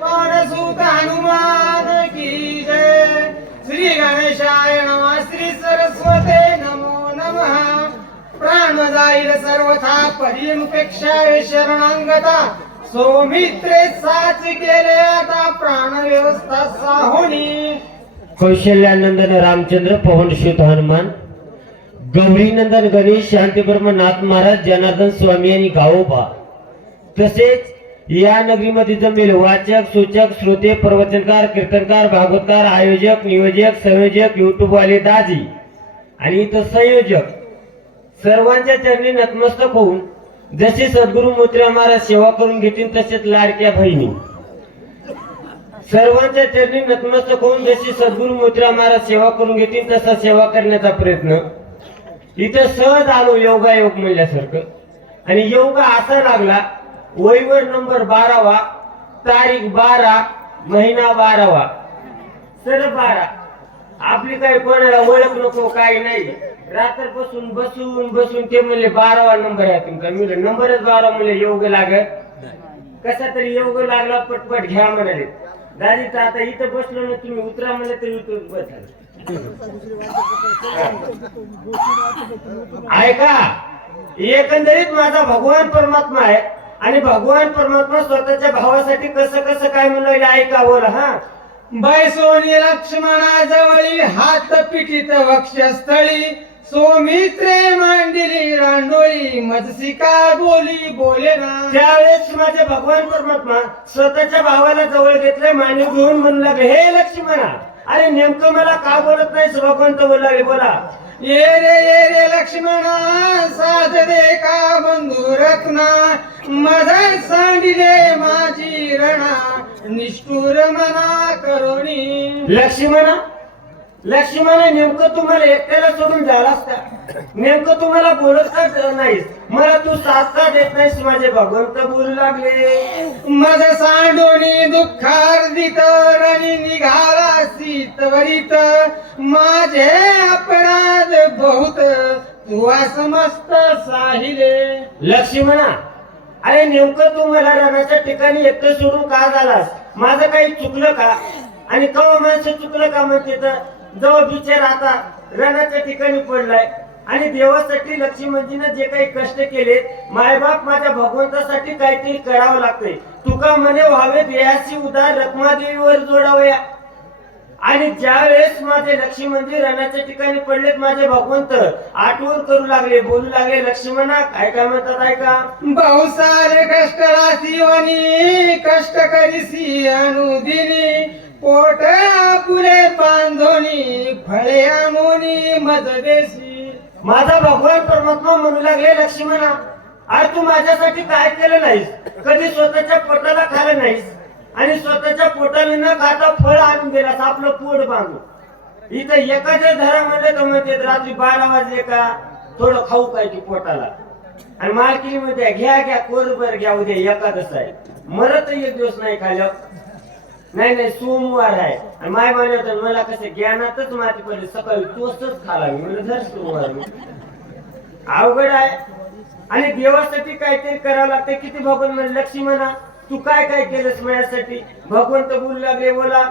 पवनसुत हनुमान की जय। श्री गणेशाय नमः, श्री सरस्वते नमो नमः। प्राण जाईल सर्वथा परिमुपेक्षा शरणांगता। सौमित्रे साच केले आता प्राण व्यवस्था साहोनी। कौशल्यानंदन रामचंद्र पवनसुत हनुमान, गौरीनंदन गणेश शांतीब्रह्म नाथ महाराज जनार्दन स्वामी आणि गावोबा, तसेच या नगरीमध्ये जमेल वाचक सूचक श्रोते प्रवचनकार कीर्तनकार भागवतकार आयोजक नियोजक संयोजक युट्यूब वाले दाजी आणि इतर संयोजक सर्वांच्या चरणी नतमस्तक होऊन जसे सद्गुरु मोतीराम महाराज सेवा करून घेतील तसेच लाडक्या बहिणी सर्वांच्या चरणी नतमस्तक होऊन जशी सद्गुरु मोतीराम महाराज सेवा करून घेतील तसा सेवा करण्याचा प्रयत्न इथं सहज आलो योगायोग म्हणल्यासारखं। आणि योग असा लागला वैवर नंबर 12वा, तारीख 12, महिना 12वा, सर 12। आपली काही कोणाला ओळख नको काही नाही, रात्रपासून बसून बसून ते म्हणले 12वा नंबर आहे तुमचा। मी नंबरच 12 म्हणले योग लागत कसा तरी योग लागला पटपट घ्या म्हणाले दादी। तर आता इथं बसलो ना तुम्ही उतरा म्हणले तरी उतर बसा। ऐका, एकंदरीत माझा भगवान परमात्मा आहे आणि भगवान परमात्मा स्वतःच्या भावासाठी कसं कसं काय म्हणलं ऐका बोला। हा बैसोनी लक्ष्मणाजवळी हात पिठीत वक्षस्थळी। सौमित्रे मांडिली रांडोळी मजसी का बोली बोले ना। त्यावेळेस माझे भगवान परमात्मा स्वतःच्या भावाला जवळ घेतले, मानव घेऊन म्हणू लागले हे लक्ष्मणा, अरे नेमकं मला का बोलत नाही भगवंत बोलले बोला। ये रे लक्ष्मणा, साथ दे का बंधू रत्ना। मजा सांडिले माझी रणा, निष्ठुर मना करोनी। लक्ष्मणा नेमकं तुम्हाला एकट्याला सोडून झालास का? नेमकं तुम्हाला बोलत का नाहीस? मला तू साथ का देत नाहीस? माझे भगवंत बोलू लागले मज सांडोनी दुःखार्दित रणी निघाला सीतवरित। माझे अपराध बहुत तू समस्त साहिले। लक्ष्मणा, अरे नेमकं तू मला रणाच्या ठिकाणी एकटं सोडून का झालास? माझं काही चुकलं का? आणि कवा माणसं चुकलं का म्हणते तर जवळ बिचार आता रणाच्या ठिकाणी पडलाय आणि देवासाठी लक्ष्मणजीने जे काही कष्ट केले, मायबाप माझ्या भगवंतासाठी काहीतरी करावं लागतंय। तुका म्हणे व्हावे देहाशी उदार रखमादेवीवर जोडावया। आणि ज्या वेळेस माझे लक्ष्मणजी रणाच्या ठिकाणी पडलेत, माझे भगवंत आठवण करू लागले, बोलू लागले लक्ष्मणा काय काय म्हणतात ऐका। बहुसारे कष्ट राशिवनी कष्ट करीसी अनुदिनी। पोट पुरे बांधोनी फळे आमोनी मज देशी। माझा भगवान परमात्मा म्हणू लागले लक्ष्मणा, अरे तू माझ्यासाठी काय केलं नाहीस? कधी स्वतःच्या पोटाला खाल्लं नाहीस आणि स्वतःच्या पोटाला न खाता फळ आणून दिलास आपलं पोट बांधून। इथं एखाद्या धरा म्हणलं तर म्हणते रात्री 12 वाजले का थोडं खाऊ काय की पोटाला, आणि मालकीनी म्हणते घ्या घ्या कोरभर घ्या, उद्या एकादश आहे, मरत एक दिवस नाही खाल्लं। नाही सोमवार आहे आणि माय मान्य मला कसं ज्ञानातच माती पडली, सकाळी तोच खाला म्हणलं धर सोमवार। अवघड आहे आणि देवासाठी काहीतरी करावं लागतं। किती भगवान म्हणजे लक्ष्मणा तू काय काय केलंस माझ्यासाठी? भगवंत बोलू लागले बोला।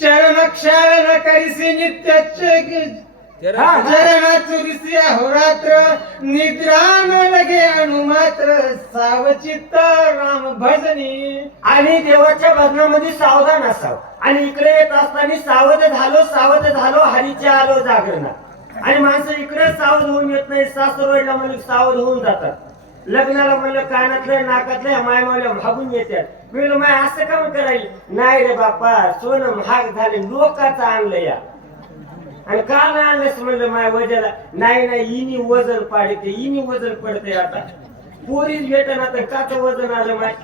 चरण क्षारण करीसी नित्य चरण चुरिसी अहोरात्र। निद्रा न लगे अनुमात्र सावचित्त राम भजनी। आणि देवाच्या भजनामध्ये सावधान असावं आणि इकडे येत असताना सावध झालो हरीच्या आलो जागरणा। आणि माणसं इकडे सावध होऊन येत नाही, सासरवाडीला म्हणजे सावध होऊन जातात, लग्नाला म्हणलं कानातलं नाकातलं माय मावल्या भागून येतात। मी म्हणलं माय असं काम करायला नाही रे बापा, सोनं महाग झाले लोकांचं आणलं या। आणि का नाही आणलंस म्हणलं माय वजाला, नाही इनी वजन पाडते, इनी वजन पडते। आता पोरीच भेटन आता काच वजन आलं माय,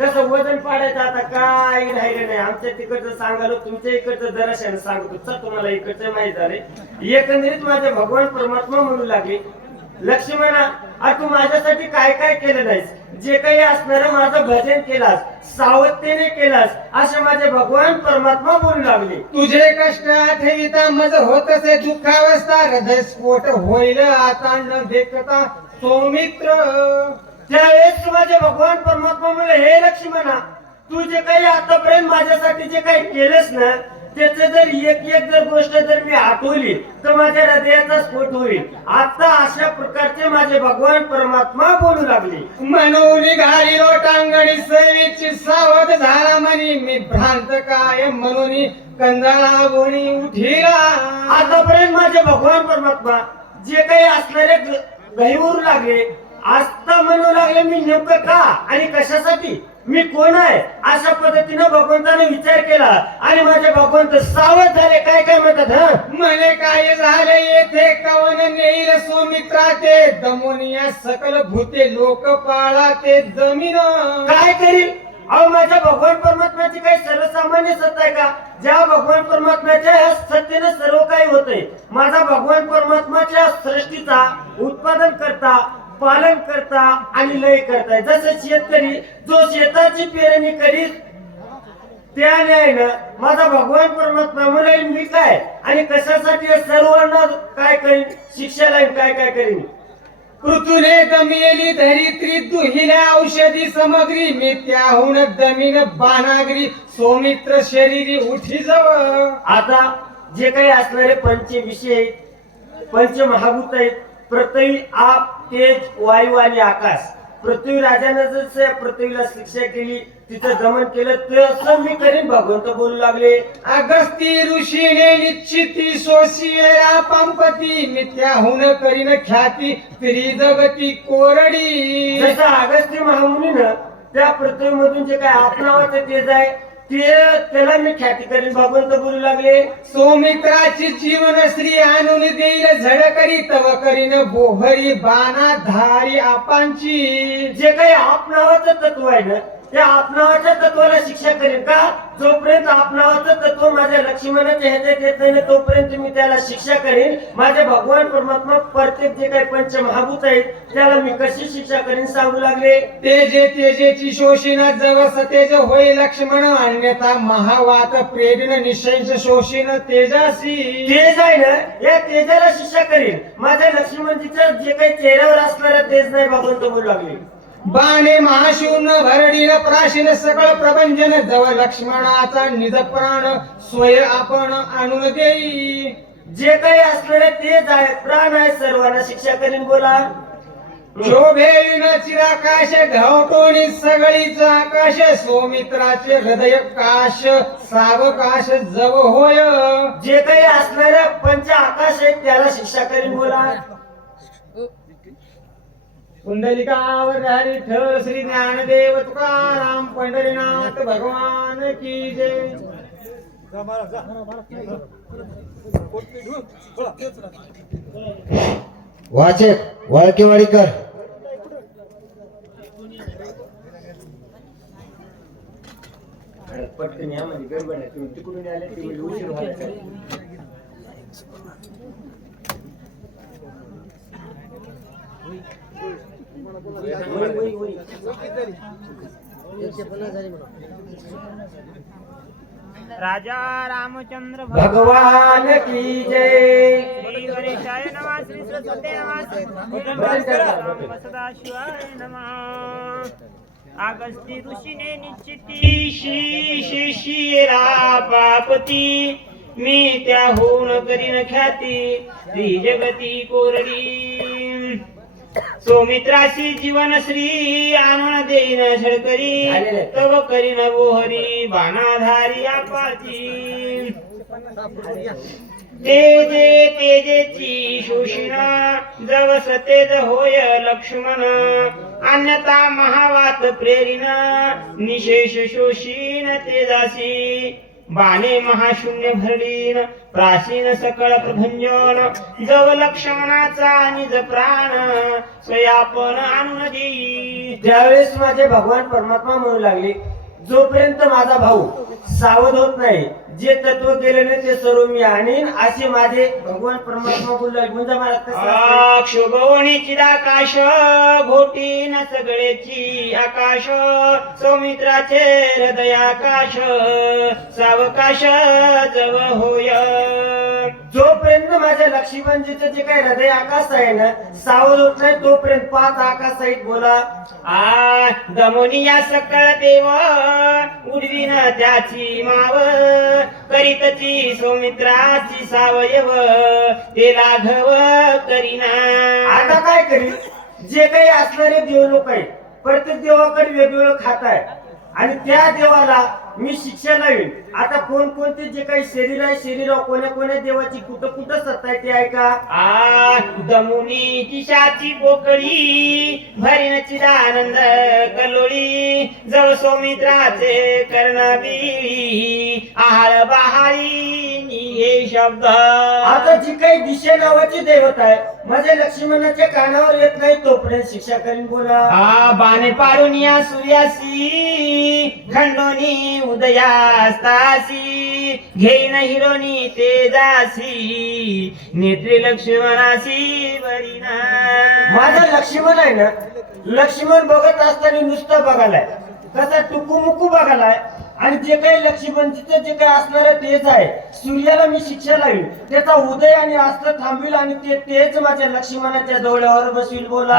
कसं वजन पाडायचं आता काय राहिलं नाही। आमच्या तिकडचं सांगालो, तुमच्या इकडचं जराशाने सांगतो तर तुम्हाला इकडचं माहित झाले। एकंदरीत माझे भगवान परमात्मा म्हणू लागले लक्ष्मणा, तू माझ्यासाठी काय काय केलं नाहीस? जे काही असणार माझं भजन केलास, सावधतेने केलास, असे माझे भगवान परमात्मा बोलू लागले। तुझे कष्ट आठविता मज होतसे दुःखावस्था। हृदय स्फोट होईल आता न देखता सौमित्र। त्यावेळेस माझे भगवान परमात्मा म्हणले हे लक्ष्मणा, तू जे काही आतापर्यंत माझ्यासाठी जे काही केलंस ना त्याच जर एक एक जर गोष्ट जर मी आठवली तर माझ्या हृदयाचा स्फोट होईल. आता अशा प्रकारचे माझे भगवान परमात्मा बोलू लागले. म्हणून घाली लोटांगणी सैवीची सावध झाला म्हणी मी भ्रांत काय म्हणून कंजाळा बोनी उठिला. आतापर्यंत माझे भगवान परमात्मा जे काही असणारे गहिवरू लागले आस्था म्हणू लागले मी नेमकं का आणि कशासाठी मी कोण आहे अशा पद्धतीनं भगवंताने विचार केला आणि माझे भगवंत सावध झाले. काय काय म्हणतात हा म्हणे काय झाले येथे कवन नेईल सौमित्रा ते दमोनिया सकल भूते लोक पाळा ते जमीन. काय करील अहो माझ्या भगवान परमात्म्याची काही सर्वसामान्य सत्ता आहे का? ज्या भगवान परमात्म्याच्या या सत्तेने सर्व काही होतंय. माझा भगवान परमात्म्याच्या सृष्टीचा उत्पादन करता पालन करता आणि लय करताय. जसं शेतकरी जो शेताची पेरणी करीत त्या न्यायनं माझा भगवान परमात्मा म्हणेल मी काय आणि कशासाठी या सर्वांना काय करीन शिक्षा लाईन काय काय करीन. पृथ्वीने दमिली धरित्री दुहिल्या औषधी सामग्री मी त्याहून दमीन बाणागरी सौमित्र शरीरी उठी जव. आता जे काही असणारे पंच विषय आहेत पंच महाभूत आहेत पृथ्वी आप तेज वायू आणि आकाश. पृथ्वी राजाने जसं पृथ्वीला शिक्षा केली तिचं दमन केलं तसं मी करीन भगवंत बोलू लागले. अगस्ती ऋषीने निश्चिती सोशियला पंपती मी त्याहून करीन ख्याती त्रिजगती कोरडी. जसं अगस्त्य महामुनीनं त्या पृथ्वीमधून जे काय आपणावाचं तेज आहे ते त्याला मी ख्याती करीन भगवंत बोलू लागले. सौमित्राची जीवन श्री आणून देईल झड करी तव करीन बोहरी बाणा धारी आपांची. जे काही आपणावाचं तत्व आहे ना त्या आपणावाच्या तत्वाला शिक्षा करेन का? जोपर्यंत आपणावाचं तत्व माझ्या लक्ष्मणाच्या ह्याच्यात येत नाही तोपर्यंत मी त्याला शिक्षा करेन. माझे भगवान परमात्मा प्रत्येक जे काही पंच महाभूत आहेत त्याला मी कशी शिक्षा करेन सांगू लागले. तेजे तेजेची शोषिना जवस तेज होय लक्ष्मण अन्यथा महावात प्रेरिन निशंश शोषिन तेजासी. तेज आहे ना या तेजाला शिक्षा करेन. माझ्या लक्ष्मणजीचं जे काही चेहऱ्यावर असणारं तेज नाही भगवंत बोलू लागले. बाणे महाशून भरडीन प्राशीन सकळ प्रपंचन जव लक्ष्मणाचा निज प्राण स्वय आपण आणून देई. जे काही असणारे तेज आहे प्राण आहे सर्वांना शिक्षा करीन बोला. शोभेन चिराकाश घवटोणी सगळीच आकाश सौमित्राचे हृदय काश सावकाश जव होय. जे काही असणारे पंच आकाश आहेत त्याला शिक्षा करीन बोला. कुंडलिकावर हरी ठर श्री ज्ञानदेव तुकाराम पंढरीनाथ भगवान की जय. वाचक वाळकेवाडीकर. पटकन या म्हणजे गडबड आहे तुम्ही तिकडून आले की म्हणजे उशीर व्हायचा. राजा रामचंद्र भगवान की जय. श्री गणेशाय नमः श्री सरस्वती नमः सदाशिवाय नमः. अगस्ती ऋषीने निश्चिती शिशिरा पापती मी त्याहून करीन ख्याती त्रिजगती कोरडी. सौमित्राशी जीवन श्री आणून देईन झडकरी तव करीन बोहरी बाणाधारी आपाची. तेजे तेजेची शोषिणा जवस तेज होय लक्ष्मण अन्यथा महावात प्रेरिना निशेष शोषीन तेजासी. बाणे महाशून्य भरडीन प्राचीन सकळ प्रभंजन जव लक्ष्मणाचा निज प्राण स्वयापन आणून देई. ज्यावेळेस माझे भगवान परमात्मा म्हणू लागले जोपर्यंत माझा भाऊ सावध होत नाही जे तत्व केलेले ते सर्व मी आणीन असे माझे भगवान परमात्मा बोलू लागले. म्हणजे मला कसं क्षोभवणी चिदाकाश घोटीन सगळेची आकाश सौमित्राचे हृदयाकाश सावकाश जव होय. जोपर्यंत माझ्या लक्ष्मणजीचं जे काही हृदय आकाश आहे ना सावध होत नाही तोपर्यंत 5 आकाश सहित बोला. दमोनी या सकळ देव उडवीन त्याची माव करीतची सौमित्राची सावयव ते लाघव करीना. आता काय करील? जे काही असणारे देव लोक आहेत प्रत्येक देवाकडे वेगवेगळं खात आहे आणि त्या देवाला मी शिक्षा लावीन. आता कोणकोणते जे काही शरीर आहे शरीरावर कोण्या कोण्या देवाची कुठं कुठं सत्ता आहे ते ऐका. दमुनी दिशाची पोकळी भरीन चिदानंद कलोळी जव सौमित्राचे कर्णबिळी आहाळ बहाळी हे शब्द. आता जी काही दिशा नावाची देवता आहे माझ्या लक्ष्मणाच्या कानावर येत नाही तोपर्यंत शिक्षा करीन बोला. बाणे पाडून या सूर्यासी खंडोनी उदयास्तासी घेईन हिरोनी तेजासी नेत्री लक्ष्मणासी बरीना. माझा लक्ष्मण आहे ना लक्ष्मण बघत असताना नुसतं बघायलाय कसा टुकूमुकू बघायलाय आणि जे काही लक्ष्मणजीचं जे काही असणार तेच आहे. सूर्याला मी शिक्षा लावीन त्याचा उदय आणि अस्त थांबविल आणि तेच माझ्या लक्ष्मणाच्या डोळ्यावर बसविल बोला.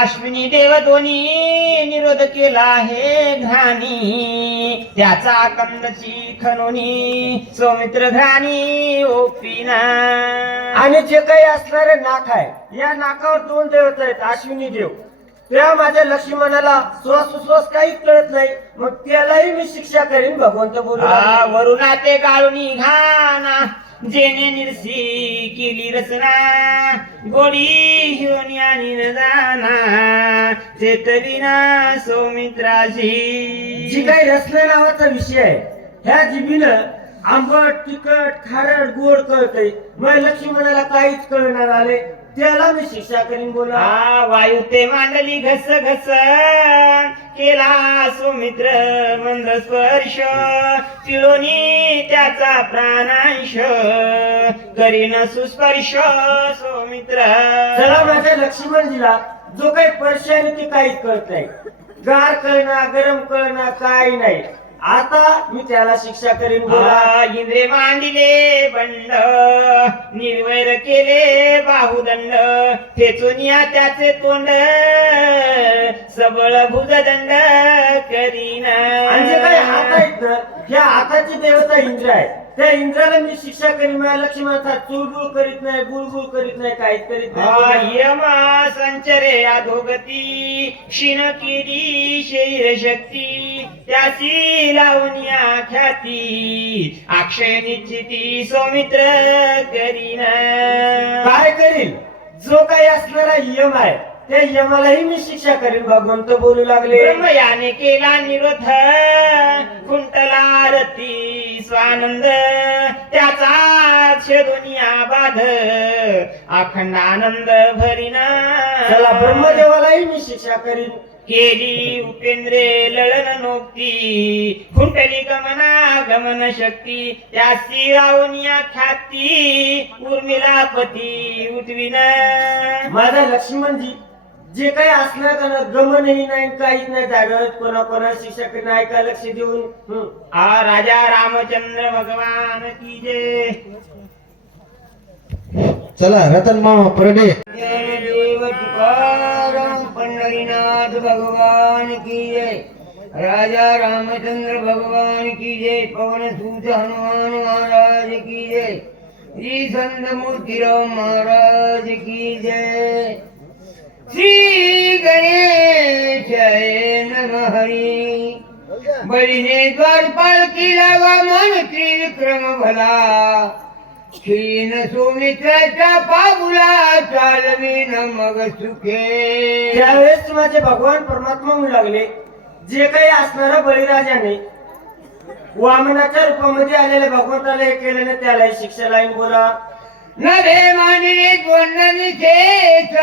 अश्विनी देव दोन्ही निरोध केला हे घाणी त्याचा कंदची खनोनी सौमित्र घाणी ओपिना. आणि जे काही असणारे नाक आहे या नाकावर 2 देवता आहेत अश्विनी देव. त्या माझ्या लक्ष्मणाला श्वास काहीच कळत नाही मग त्यालाही मी शिक्षा करीन भगवंत बोलला. वरुणा ते गाळूनी घाना जेने निरसी केली रचना गोडी हिरोनी आणि न जाना चेतविना सौमित्राशी. जी काही रचना नावाचा विषय आहे ह्या जिभीनं आंबट तिखट खारट गोड कळतंय मग लक्ष्मणाला काहीच कळणार आले त्याला मी शिक्षा करीन बोला. वायू ते मांडली घस घस केला सौमित्र मंद स्पर्श चिळोनी त्याचा प्राणांश करीन सुस्पर्श सौमित्र. चला माझ्या लक्ष्मणजीला जो काही स्पर्श आहे ते काहीच कळत नाही गार कळणार गरम कळणार काही नाही. आता मी त्याला शिक्षा करीन बोला. इंद्रे मांडिले बंड निर्वैर केले बाहुदंड ठेचून या त्याचे तोंड सबळ भुजदंड करीना. आणि जे काही हात आहेत ना ह्या हाताची देवता इंद्र आहे त्या इंद्राला मी शिक्षा करीन. माझ्या लक्ष्मणाचा चुळबुळ करीत नाही बुळबुळ करीत नाही काहीच करीत नाही. यम संचरे अधोगती क्षीण केली शरीर शक्ती त्याची लावण्या ख्याती अक्षय निश्चिती सौमित्र करीना. काय करील? जो काही असणारा यम आहे त्या यमालाही मी शिक्षा करीन भगवंत बोलू लागले. ब्रह्मयाने केला निरोध कुंटला रती स्वानंद त्याचा छेदोनिया बाध अखंड आनंद भरीना. चला ब्रह्मदेवालाही मी शिक्षा करीन. केली उपेंद्रे लळन नोक्ती खुंटली गमना गमन शक्ती त्यासी रावनिया ख्याती उर्मिलापती उठविना. माझा लक्ष्मणजी जे काही असणार त्यांना गमनही नाही काहीच नाही जागत कोणा शिक्षा करीन ऐका लक्ष देऊन. राजा रामचंद्र भगवान की जय. चला रतन मामा परडे. देव तुकाराम पंढरीनाथ भगवान की जय. राजा रामचंद्र भगवान की जय. पवन सूत हनुमान महाराज की जय. श्री संत मूर्तिराव महाराज की जय. श्री गणेशाय नमः हरी. बळीने द्वारपाल केला वामन त्रिविक्रम भला क्षीण सुमित्राच्या पाबुला चालवीन मग सुखे. त्यावेळेस माझे भगवान परमात्मा म्हणू लागले जे काही असणारा बळीराजाने वामनाच्या रूपामध्ये आलेल्या भगवंताला हे केल्याने त्यालाही शिक्षा लाईन बोला. नभे मानिले द्वंद्वनी शेष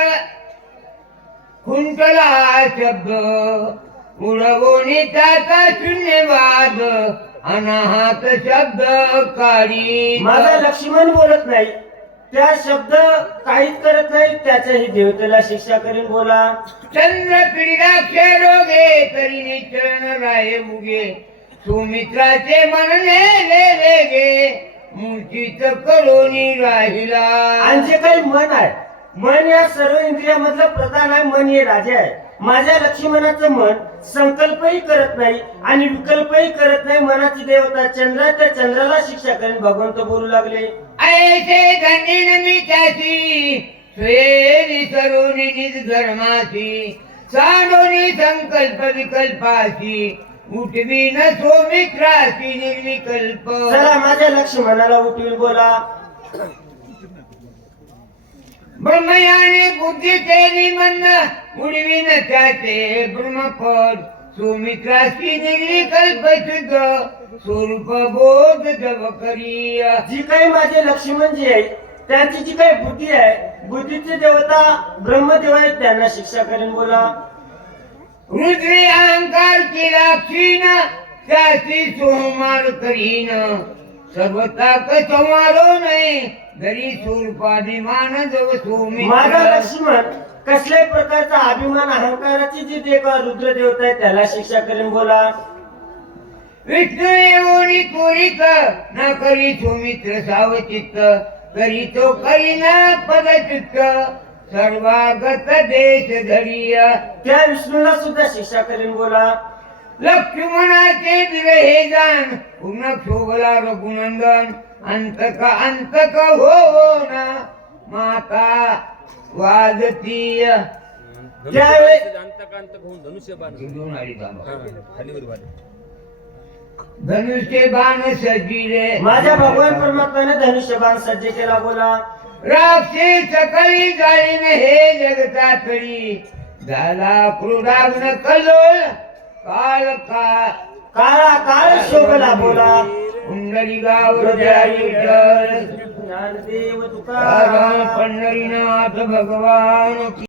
खुंटला शब्द उडवून त्याचा शून्यवाद अनाहत शब्द काढी. माझा लक्ष्मण बोलत नाही त्या शब्द काहीच करत नाही त्याच्याही देवतेला शिक्षा करीन बोला. चंद्र पिढीलाक्ष रोगे तरी निचरण राय मुगे सुमित्राचे मनने वेगे मूर्तीच करोनी राहिला. आणि जे काही मन आहे, मन या सर्व इंद्रियामधलं प्रधान आहे. मन हे राजा आहे. माझ्या लक्ष्मणाचं मन संकल्पही करत नाही आणि विकल्पही करत नाही. मनाची देवता चंद्र आहे, त्या चंद्राला शिक्षा करेन भगवंत बोलू लागले. ऐसे धनीन मी त्याची स्वेरी सरोनी निज धर्माची सांडोनी संकल्प विकल्पाची उठवी न सोमित्राची निर्विकल्प. चला माझ्या लक्ष्मणाला उठवून बोला. ब्रह्मयाने बुद्धी तेरी मन उडवीन त्याचे ब्रह्मपद सुमित्राची निर्विकल्प शुद्ध स्वरूप बोध जप करी. जी काही माझे लक्ष्मण जी आहे त्यांची जी काही बुद्धी आहे, बुद्धीची देवता ब्रह्मदेव आहेत, त्यांना शिक्षा करेन बोला. रुद्री अहंकार केला क्षीण त्याची सोमार करीन सर्वता संवारो नाही घरी स्वरूपाभिमान जव माझा सोमित्र. लक्ष्मण कसल्याही प्रकारचा अभिमान अहंकाराची जी देव रुद्र देवता आहे त्याला शिक्षा करेन बोला. विष्णू येऊनी त्वरित न करी सोमित्र सावचित्त करी तो करीना पदचित्त सर्वागत देश धरिय. त्या विष्णूला सुद्धा शिक्षा करेन बोला. लक्ष्मणाचे दिवे हे जाण पूर्ण शोभला रघुनंदन अंतक हो ना माता वाजती. त्यावेळी धनुष्य बाण सजिले माझ्या भगवान परमात्म्याने धनुष्यबाण सज्ज केला बोला. राक्षी सकळी जाईन हे जगता तरी झाला क्रोधाग्न कल्लोळ काळ का काळा काळ शोभला बोला. कुंडली गाव विठ्ठल ज्ञानदेव तुकाराम पंढरीनाथ भगवान